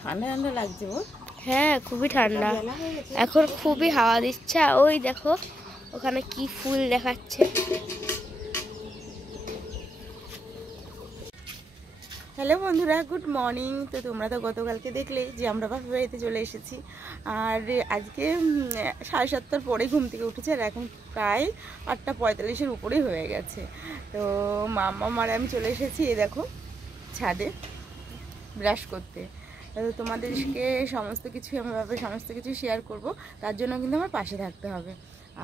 ঠান্ডা ঠান্ডা লাগছে বল। হ্যাঁ খুবই ঠান্ডা, এখন খুবই হাওয়া দিচ্ছে। ওই দেখো ওখানে কি ফুল দেখাচ্ছে। হ্যালো বন্ধুরা, গুড মর্নিং। তো তোমরা তো গতকালকে দেখলে যে আমরা বাপের বাড়িতে চলে এসেছি, আর আজকে 7:30 পরে ঘুম থেকে উঠেছে, আর এখন প্রায় 8:45 উপরেই হয়ে গেছে। তো মাম্মা আর আমি চলে এসেছি এই দেখো ছাদে ব্রাশ করতে। তো তোমাদেরকে সমস্ত কিছু আমারভাবে সমস্ত কিছু শেয়ার করব, তার জন্য কিন্তু আমার পাশে থাকতে হবে।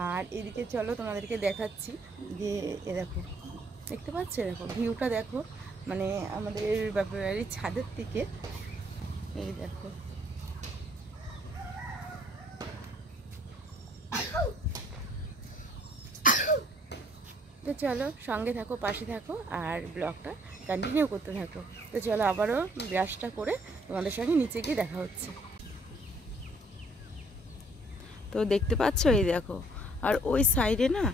আর এদিকে চলো তোমাদেরকে দেখাচ্ছি যে এ দেখো, দেখতে পাচ্ছ, দেখো ভিউটা দেখো, মানে আমাদের বাপের বাড়ির ছাদের থেকে। এই দেখো তো চলো সঙ্গে থাকো, পাশে থাকো, আর ব্লগটা কন্টিনিউ করতে থাকো। তো চলো আবারও ব্রাশটা করে তোমাদের সঙ্গে নিচে গিয়ে দেখা হচ্ছে। তো দেখতে পাচ্ছ এই দেখো, আর ওই সাইডে না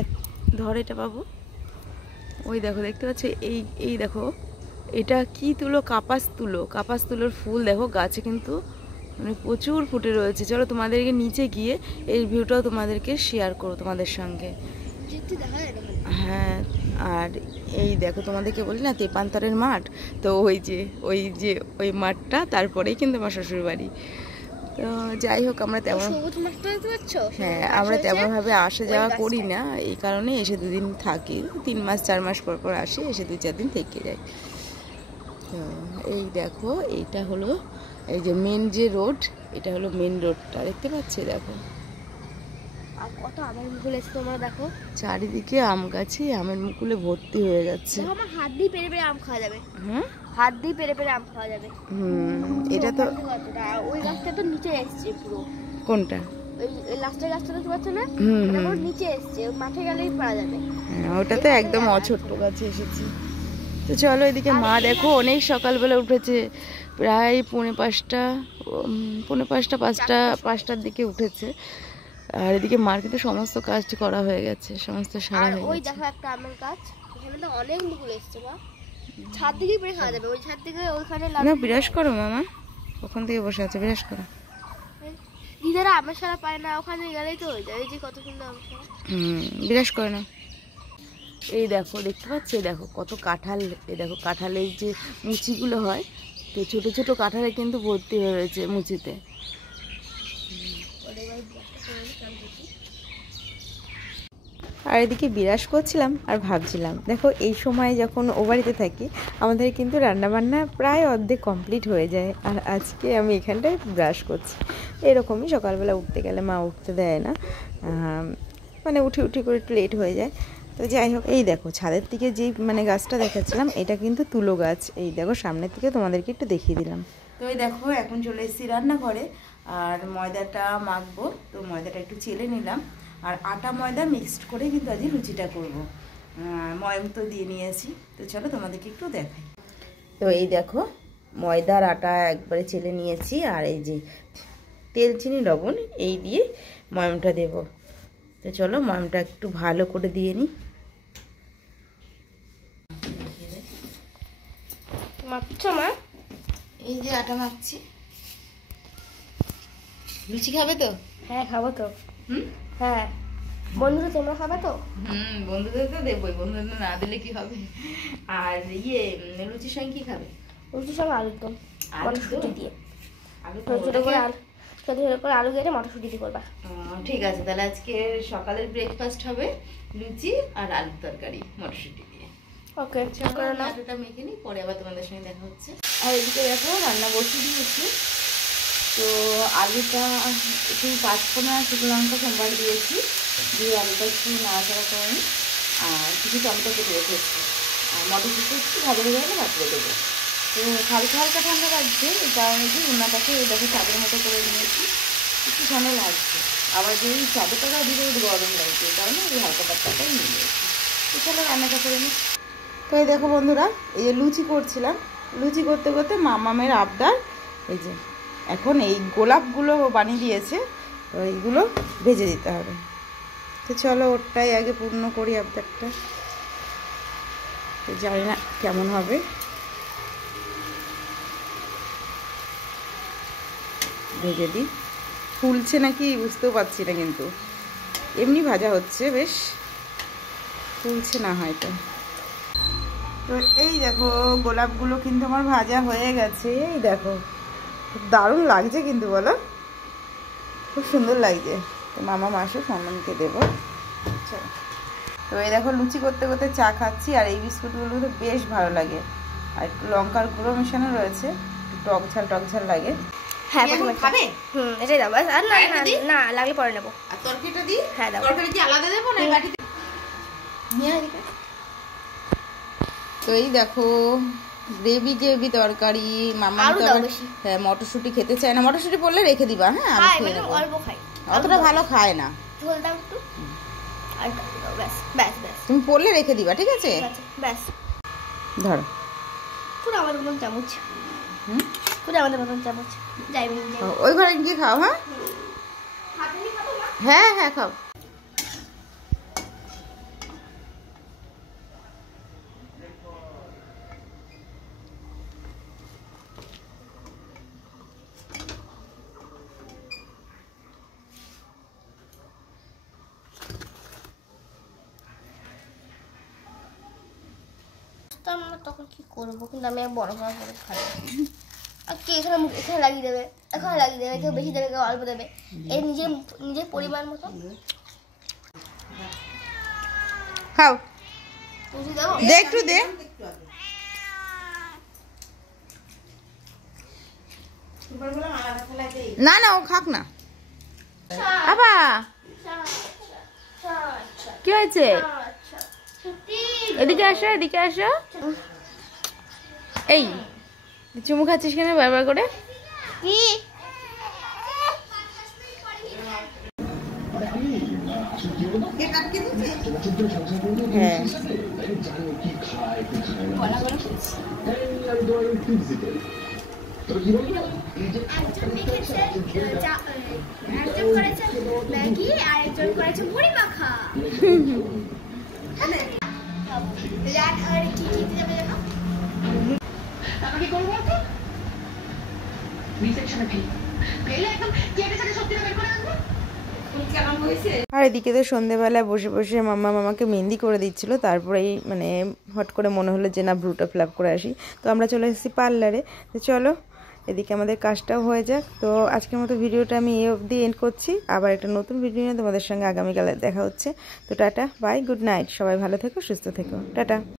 এক ধর এটা পাবো, ওই দেখো দেখতে পাচ্ছ, এই দেখো এটা কি তুলো, কাপাস তুলোর ফুল দেখো গাছে কিন্তু মানে প্রচুর ফুটে রয়েছে। চলো তোমাদেরকে নিচে গিয়ে এই ভিউটাও তোমাদেরকে শেয়ার করো তোমাদের সঙ্গে। হ্যাঁ, আর এই দেখো তোমাদেরকে বলি না তেপান্তরের মাঠ, তো ওই মাঠটা তারপরেই কিন্তু আমার শ্বশুর বাড়ি। তো যাই হোক, আমরা তেমন আমরা তেমনভাবে আসা যাওয়া করি না, এই কারণে এসে দুদিন থাকি, 3 মাস 4 মাস পর পর আসি, এসে 2-4 দিন থেকে যাই। তো এই দেখো এইটা হলো এই যে মেন যে রোড, এটা হলো মেন রোডটা, দেখতে পাচ্ছ দেখো কত আমের মুকুল এসে তোমরা দেখো, চারিদিকে আম গাছে আমের মুকুলে ভর্তি হয়ে যাচ্ছে। আমার হাত দিয়ে পেরে পেরে আম খাওয়া যাবে। হাত দিয়ে পেরে পেরে আম খাওয়া যাবে। এটা তো ওই গাছটা তো নিচে এসছে পুরো। কোনটা? ওই লাস্টের গাছটা দেখতে পাচ্ছ না, ওটা নিচে এসছে, মাঠে গেলেই পাওয়া যাবে। হ্যাঁ, ওটা তো একদম অছোট্ট গাছে এসেছি। তো চলো এদিকে মা দেখো অনেক সকালবেলা উঠেছে, প্রায় 5:45 দিকে উঠেছে। আর এদিকে মার কিন্তু সমস্ত কাজ করা হয়ে গেছে, সমস্ত সারা হয়ে গেছে। ওই দেখো একটা আমের গাছ, এখানে তো অনেক মুকুল এসছে। মা ছাদ দিকেই পেরে খাওয়া যাবে, ওই ছাদ থেকে ওইখানে না বিরাজ করো মামা, ওখান থেকে বসে আছে, বিরাজ করো। দিদারা আমের সারা পায় না, ওখানে গেলেই তো হয়ে যায়। এই যে কত সুন্দর আম সারা। বিরাজ করে না। এই দেখো দেখতে পাচ্ছি, দেখো কত কাঁঠাল, এই দেখো কাঁঠালের যে মুচিগুলো হয়, তো ছোট ছোট কাঁঠালে কিন্তু ভর্তি হয়ে রয়েছে মুচিতে। আর এদিকে বিরাজ করছিলাম আর ভাবছিলাম, দেখো এই সময় যখন ও বাড়িতে থাকি আমাদের কিন্তু রান্নাবান্না প্রায় অর্ধেক কমপ্লিট হয়ে যায়, আর আজকে আমি এখানটায় ব্রাশ করছি। এরকমই সকালবেলা উঠতে গেলে মা উঠতে দেয় না, মানে উঠি করে একটু লেট হয়ে যায়। তো যাই হোক, এই দেখো ছাদের থেকে যেই মানে গাছটা দেখাচ্ছিলাম, এটা কিন্তু তুলো গাছ। এই দেখো সামনের থেকে তোমাদেরকে একটু দেখিয়ে দিলাম। তো এই দেখো এখন চলে এসেছি রান্নাঘরে, আর ময়দাটা মাখবো। তো ময়দাটা একটু চেলে নিলাম, আর আটা ময়দা মিক্সড করে কিন্তু আজকে লুচিটা করবো। ময়ম তো দিয়ে নিয়েছি, তো চলো তোমাদেরকে একটু দেখাই। তো এই দেখো ময়দার আটা একবারে চেলে নিয়েছি, আর এই যে তেল চিনি লবণ এই দিয়ে ময়মটা দেব। তো চলো ময়মটা একটু ভালো করে দিয়ে নিই। মাখছো মা? এই যে আটা মাখছি। লুচি খাবে তো? হ্যাঁ খাবো তো। হ্যাঁ বন্ধুরা তোমরা খাবে তো? বন্ধুদের তো দেবই, বন্ধুদের না দিলে কি হবে। আর লুচির সঙ্গে কি খাবে? লুচির সঙ্গে আলুর দম, মটরশুঁটি দিয়ে। ছোটো ছোটো করে আলু কেটে মটরশুঁটি দিয়ে করবা। ঠিক আছে, তাহলে আজকে সকালের ব্রেকফাস্ট হবে লুচি আর আলুর তরকারি মটরশুঁটি দিয়ে। ওকে, আলুটা মেখে নিই, পরে আবার তোমাদের সঙ্গে দেখা হচ্ছে। আর এদিকে দেখো রান্না বসিয়ে দিয়েছি। তো আলুটা একটু 5 শুকনো লঙ্কা সোমবার দিয়েছি, দিয়ে আলুটা একটু নাড়াচাড়া করে নিই, আর কিছু টমেটো কেটে রেখেছি, আর মটরশুঁটি একটু ভালো হয়ে গেলে ভাজতে দেবো। তো হালকা হালকা ঠান্ডা লাগছে, এই কারণে যে উন্নাটাকে দেখো চাদরের মতো করে নিয়েছি, একটু ঠান্ডা লাগছে। আবার যে এই চাদরটা দিলে গরম লাগছে, এই কারণে ওই হালকা পাতলাটাই নিয়ে নিয়েছি। তো চলো রান্নাটা করে নিই। তো এই দেখো বন্ধুরা, এই যে লুচি করছিলাম, লুচি করতে করতে মামামের আবদার, এই যে এখন এই গোলাপগুলো বানিয়ে দিয়েছে, তো এইগুলো ভেজে দিতে হবে। তো চলো ওটাই আগে পূর্ণ করি আবদারটা। তো জানি না কেমন হবে। ভেজে দিই। ফুলছে নাকি বুঝতেও পারছি না, কিন্তু এমনি ভাজা হচ্ছে, বেশ ফুলছে না হয়তো। তো এই দেখো গোলাপগুলো কিন্তু আমার ভাজা হয়ে গেছে। এই দেখো খুব দারুণ লাগছে কিন্তু, বলো খুব সুন্দর লাগছে। তো মামা মাসে সম্মানকে দেবো। তো এই দেখো লুচি করতে করতে চা খাচ্ছি, আর এই বিস্কুটগুলো তো বেশ ভালো লাগে। আর একটু লঙ্কার গুঁড়ো মেশানো রয়েছে, একটু টক ঝাল লাগে। হ্যাঁ খাবে? এটাই দাও বাস। আর না না লাগলে পরে নেবো। আর তরকারিটা দিই? হ্যাঁ দাও। তরকারি কি আলাদা দেবো না বাটিতে? নিয়ে এদিকে। তো এই দেখো গ্রেভি তরকারি। মামা তো হ্যাঁ মটরশুঁটি খেতে চায় না, মটরশুঁটি পড়লে রেখে দিবা। হ্যাঁ আমি খেয়ে নেবো। অল্প খাই, অতটা ভালো খায় না। ঝোল দাও একটু। আর ব্যাস ব্যাস ব্যাস, তুমি পড়লে রেখে দিবা, ঠিক আছে? ব্যাস ধরো পুরো আমাদের মতন চামচ। পুরো আমাদের মতন চামচ। যাই ওই ঘরে গিয়ে খাও। হ্যাঁ হ্যাঁ খাও। আমরা তখন কি করবো, কিন্তু আমি বড় বড় করে খাবো। আর কি এখানে লাগিয়ে দেবে, কেউ বেশি দেবে, কেউ অল্প দেবে। এই নিজের পরিমাণ মতো খাও। দে একটু দে। না না ও খাক না। আবা কি হয়েছে? এদিকে আসো, এদিকে আসো। এই চুমু খাচ্ছিস কেন বারবার করে? কি হ্যাঁ একজন করেছে ম্যাগি আর একজন করেছে মুড়ি মাখা। আর এদিকে তো সন্ধেবেলায় বসে বসে মামাকে মেহেন্দি করে দিচ্ছিল। তারপরেই মানে হট করে মনে হলো যে না ব্রুটা ফ্ল্যাপ করে আসি। তো আমরা চলে এসেছি পার্লারে। তো চলো এদিকে আমাদের কাজটাও হয়ে যাক। তো আজকের মতো ভিডিওটা আমি এই অবধি এন্ড করছি। আবার একটা নতুন ভিডিও নিয়ে তোমাদের সঙ্গে আগামীকালে দেখা হচ্ছে। তো টাটা বাই, গুড নাইট। সবাই ভালো থেকো, সুস্থ থেকো, টাটা।